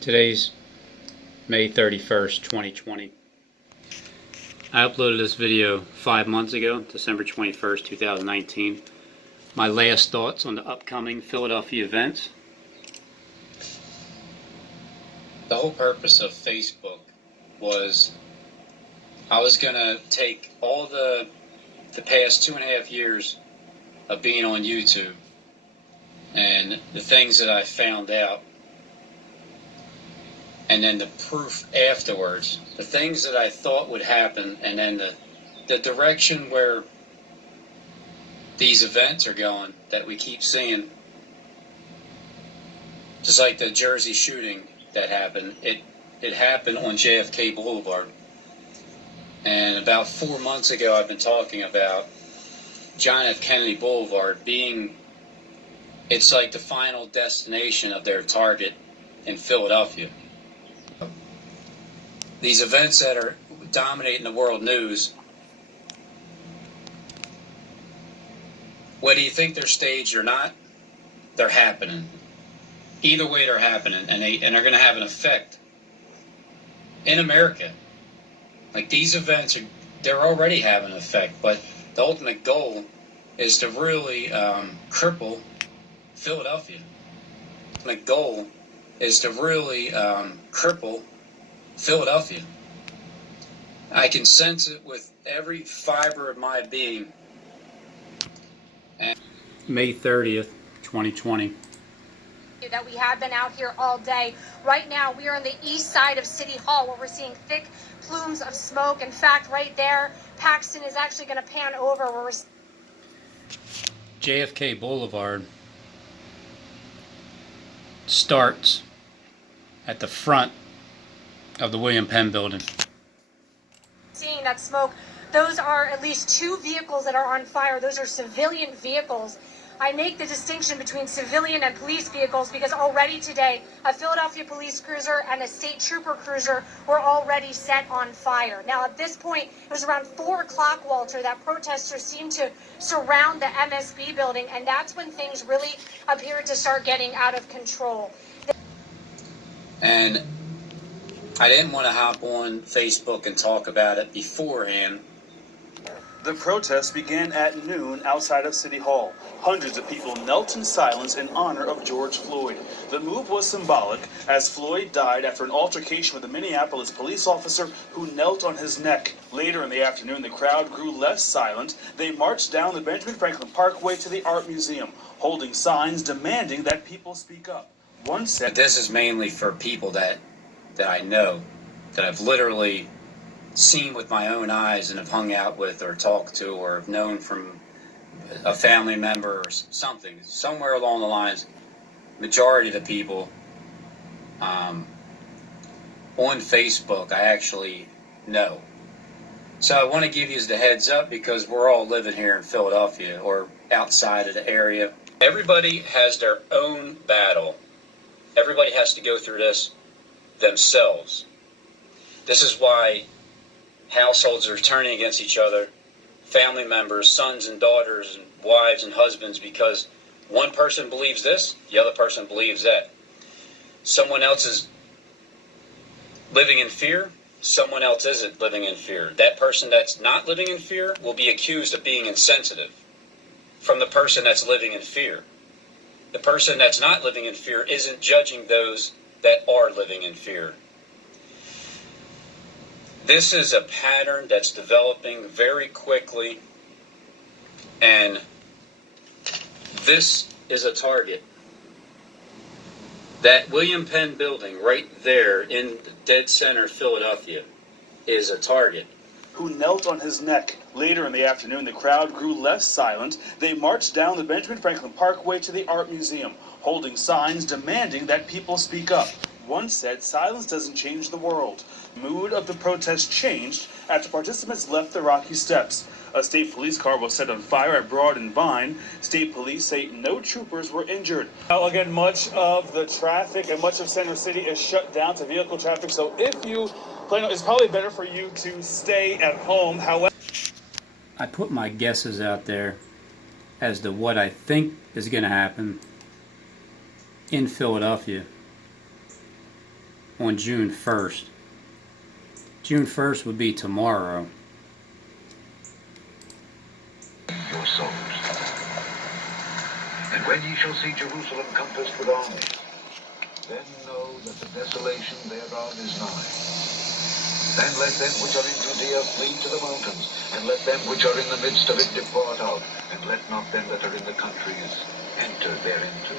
Today's May 31st, 2020. I uploaded this video 5 months ago, December 21st, 2019. My last thoughts on the upcoming Philadelphia events. The whole purpose of Facebook was I was going to take all the past 2.5 years of being on YouTube and the things that I found out, and then the proof afterwards, the things that I thought would happen, and then the direction where these events are going that we keep seeing. Just like the Jersey shooting that happened, it happened on JFK Boulevard. And about 4 months ago, I've been talking about John F. Kennedy Boulevard being, it's like the final destination of their target in Philadelphia. These events that are dominating the world news, whether you think they're staged or not, they're happening. Either way, they're happening, and they're going to have an effect in America. Like, these events they're already having an effect, but the ultimate goal is to really cripple Philadelphia. The ultimate goal is to really cripple Philadelphia. I can sense it with every fiber of my being. And May 30th, 2020. That we have been out here all day. Right now, we are on the east side of City Hall where we're seeing thick plumes of smoke. In fact, right there, Paxton is actually going to pan over where we're... JFK Boulevard starts at the front of the William Penn building. Seeing that smoke, those are at least 2 vehicles that are on fire. Those are civilian vehicles. I make the distinction between civilian and police vehicles because already today, a Philadelphia police cruiser and a state trooper cruiser were already set on fire. Now, at this point, it was around 4 o'clock, Walter, that protesters seemed to surround the MSB building, and that's when things really appeared to start getting out of control. And I didn't want to hop on Facebook and talk about it beforehand. The protest began at noon outside of City Hall. Hundreds of people knelt in silence in honor of George Floyd. The move was symbolic as Floyd died after an altercation with a Minneapolis police officer who knelt on his neck. Later in the afternoon, the crowd grew less silent. They marched down the Benjamin Franklin Parkway to the Art Museum, holding signs demanding that people speak up. One said, "This is mainly for people that I know, that I've literally seen with my own eyes and have hung out with or talked to or have known from a family member or something, somewhere along the lines. Majority of the people on Facebook I actually know. So I want to give you the heads up because we're all living here in Philadelphia or outside of the area. Everybody has their own battle. Everybody has to go through this themselves. This is why households are turning against each other, family members, sons and daughters, and wives and husbands, because one person believes this, the other person believes that. Someone else is living in fear, someone else isn't living in fear. That person that's not living in fear will be accused of being insensitive from the person that's living in fear. The person that's not living in fear isn't judging those that are living in fear. This is a pattern that's developing very quickly, and this is a target. That William Penn building right there in dead center Philadelphia is a target. Who knelt on his neck. Later in the afternoon, the crowd grew less silent. They marched down the Benjamin Franklin Parkway to the Art Museum, holding signs demanding that people speak up. One said, "Silence doesn't change the world." The mood of the protest changed after participants left the rocky steps. A state police car was set on fire at Broad and Vine. State police say no troopers were injured. Now, again, much of the traffic and much of Center City is shut down to vehicle traffic, so if you plan on, it's probably better for you to stay at home. However, I put my guesses out there as to what I think is going to happen in Philadelphia. on June 1st. June 1st would be tomorrow. Your souls. And when ye shall see Jerusalem compassed with armies, then know that the desolation thereof is nigh. Then let them which are in Judea flee to the mountains, and let them which are in the midst of it depart out, and let not them that are in the countries enter thereinto.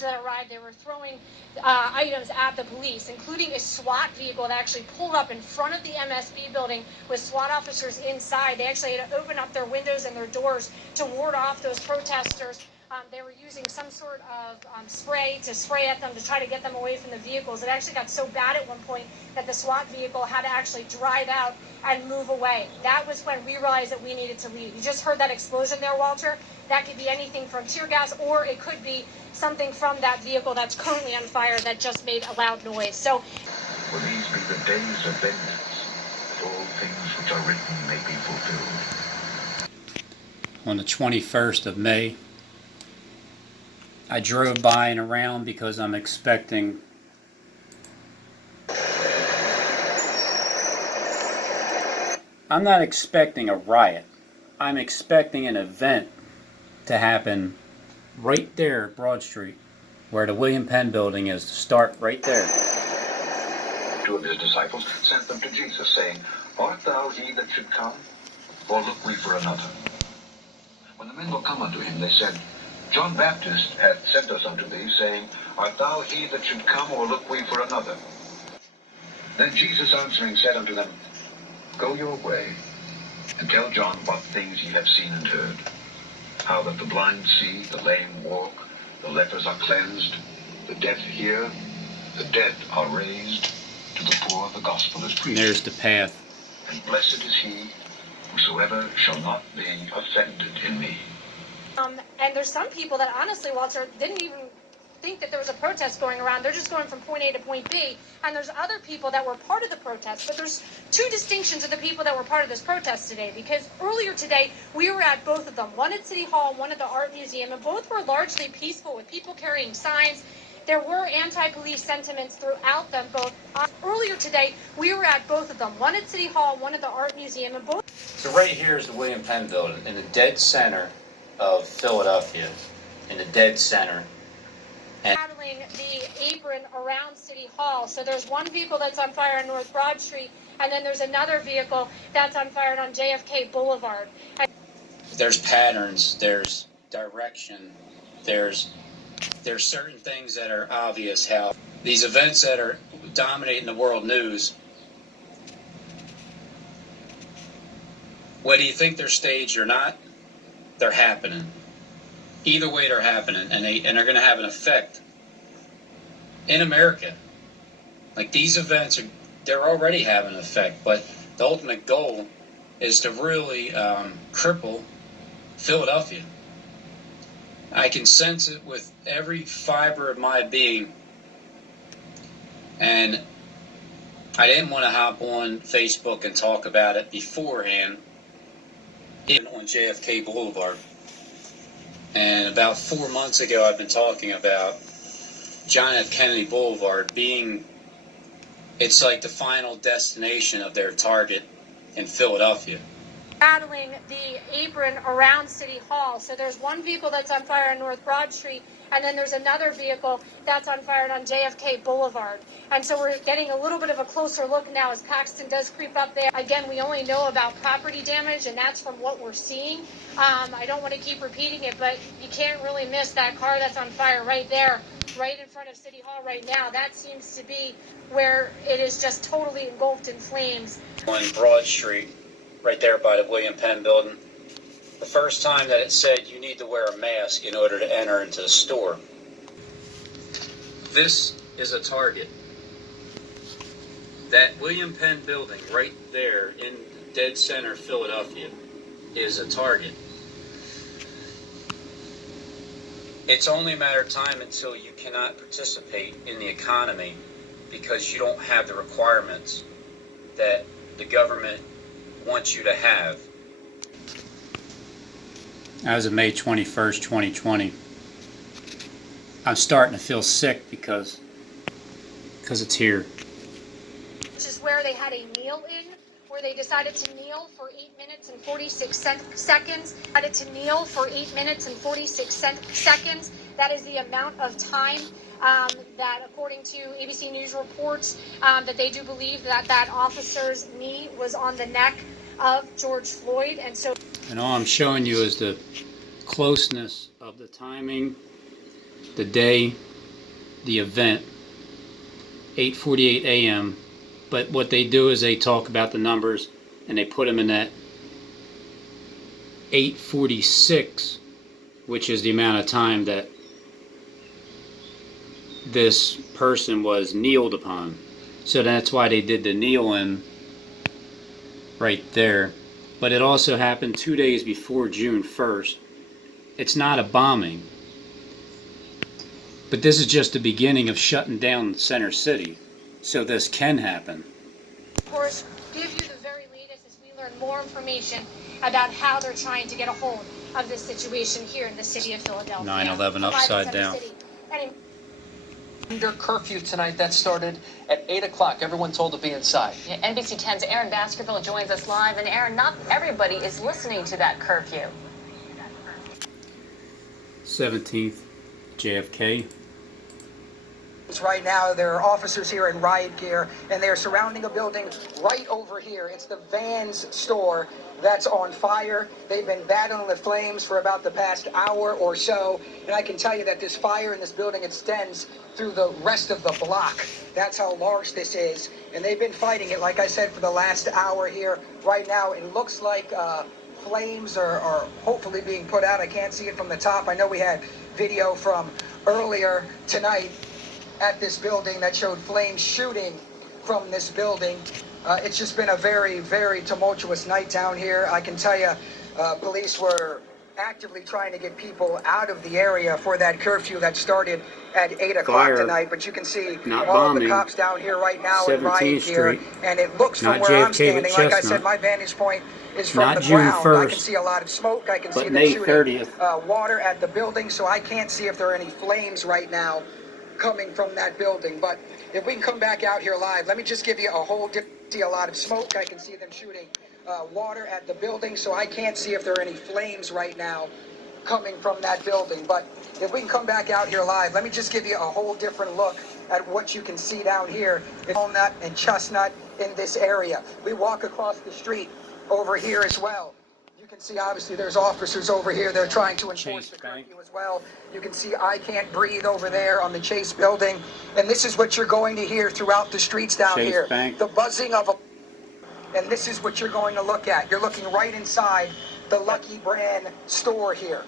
That arrived, they were throwing items at the police, including a SWAT vehicle that actually pulled up in front of the MSB building with SWAT officers inside. They actually had to open up their windows and their doors to ward off those protesters. They were using some sort of spray to spray at them to try to get them away from the vehicles. It actually got so bad at one point that the SWAT vehicle had to actually drive out and move away. That was when we realized that we needed to leave. You just heard that explosion there, Walter. That could be anything from tear gas, or it could be something from that vehicle that's currently on fire that just made a loud noise. So, For these be the days of vengeance, that all things which are written may be fulfilled. On the 21st of May, I drove by and around because I'm expecting I'm not expecting a riot. I'm expecting an event to happen right there at Broad Street, where the William Penn building is, to start right there. Two of his disciples sent them to Jesus, saying, Art thou he that should come, or look we for another? When the men were come unto him, they said, John Baptist hath sent us unto thee, saying, Art thou he that should come, or look we for another? Then Jesus answering said unto them, Go your way, and tell John what things ye have seen and heard, how that the blind see, the lame walk, the lepers are cleansed, the deaf hear, the dead are raised, to the poor the gospel is preached. There's the path. And blessed is he whosoever shall not be offended in me. and there's some people that honestly, Walter, didn't even think that there was a protest going around. They're just going from point A to point B. And there's other people that were part of the protest. But there's two distinctions of the people that were part of this protest today. Because earlier today, we were at both of them. One at City Hall, one at the Art Museum. And both were largely peaceful, with people carrying signs. There were anti-police sentiments throughout them both. Earlier today, we were at both of them. One at City Hall, one at the Art Museum. And both. So right here is the William Penn building, in the dead center of Philadelphia, in the dead center. Paddling the apron around City Hall. So there's one vehicle that's on fire on North Broad Street, and then there's another vehicle that's on fire on JFK Boulevard. And There's patterns, there's direction, there's certain things that are obvious, how these events that are dominating the world news, whether you think they're staged or not, they're happening. Either way, they're happening, and they're going to have an effect in America. Like, these events they're already having an effect, but the ultimate goal is to really cripple Philadelphia. I can sense it with every fiber of my being, and I didn't want to hop on Facebook and talk about it beforehand, even on JFK Boulevard. And about 4 months ago, I've been talking about John F. Kennedy Boulevard being, it's like the final destination of their target in Philadelphia. paddling the apron around City Hall. So there's one vehicle that's on fire on North Broad Street, and then there's another vehicle that's on fire on JFK Boulevard. And so we're getting a little bit of a closer look now as Paxton does creep up there. Again, we only know about property damage, and that's from what we're seeing. I don't want to keep repeating it, but you can't really miss that car that's on fire right there, right in front of City Hall right now. That seems to be where it is just totally engulfed in flames. On Broad Street, right there by the William Penn building, the first time that it said you need to wear a mask in order to enter into the store. This is a target. That William Penn building right there in dead center Philadelphia is a target. It's only a matter of time until you cannot participate in the economy because you don't have the requirements that the government wants you to have. As of May 21st, 2020, I'm starting to feel sick because Because it's here. Which is where they had a kneel-in, where they decided to kneel for 8 minutes and 46 seconds. Decided to kneel for 8 minutes and 46 seconds. That is the amount of time that, according to ABC News reports, that they do believe that that officer's knee was on the neck of George Floyd. And so, and all I'm showing you is the closeness of the timing, the day, the event, 8:48 a.m. But what they do is they talk about the numbers and they put them in that 8:46, which is the amount of time that this person was kneeled upon. So that's why they did the kneel-in right there. But it also happened 2 days before June 1st. It's not a bombing. But this is just the beginning of shutting down Center City. So this can happen. of course, give you the very latest as we learn more information about how they're trying to get a hold of this situation here in the city of Philadelphia. 9/11 upside down. Under curfew tonight that started at 8 o'clock. Everyone told to be inside. Yeah, NBC 10's Aaron Baskerville joins us live. And Aaron, not everybody is listening to that curfew. 17th, JFK. Right now, there are officers here in riot gear, and they're surrounding a building right over here. It's the Vans store that's on fire. They've been battling the flames for about the past hour or so, and I can tell you that this fire in this building extends through the rest of the block. That's how large this is, and they've been fighting it, like I said, for the last hour here. Right now, it looks like flames are hopefully being put out. I can't see it from the top. I know we had video from earlier tonight at this building that showed flames shooting from this building. It's just been a very, very tumultuous night down here. I can tell you, police were actively trying to get people out of the area for that curfew that started at 8 o'clock tonight. But you can see all of the cops down here right now in riot gear. And it looks from where I'm standing, like I said, my vantage point is from the ground. I can see a lot of smoke. I can see them shooting water at the building. So I can't see if there are any flames right now coming from that building. But if we can come back out here live, let me just give you a whole see a lot of smoke. I can see them shooting water at the building, so I can't see if there are any flames right now coming from that building. But if we can come back out here live, let me just give you a whole different look at what you can see down here in Walnut and Chestnut in this area. We walk across the street over here as well. You can see, obviously, there's officers over here. They're trying to enforce the curfew as well. You can see I Can't Breathe over there on the Chase building. And this is what you're going to hear throughout the streets down here. The buzzing of a... And this is what you're going to look at. You're looking right inside the Lucky Brand store here.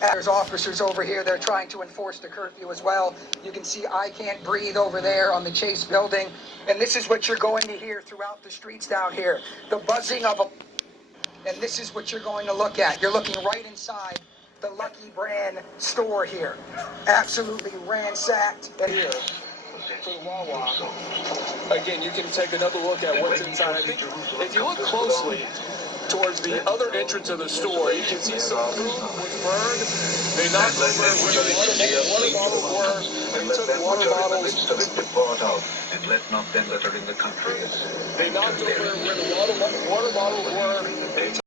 There's officers over here. They're trying to enforce the curfew as well. You can see I Can't Breathe over there on the Chase building. And this is what you're going to hear throughout the streets down here. The buzzing of a... And this is what you're going to look at. You're looking right inside the Lucky Brand store here. Absolutely ransacked here. For the Wawa. Again, you can take another look at what's inside. I think if you look closely towards the other entrance of the store, you can see some food was burned. They knocked over where the water bottles were. They took water bottles. And let not them that are in the country. They knocked over where the water bottles were.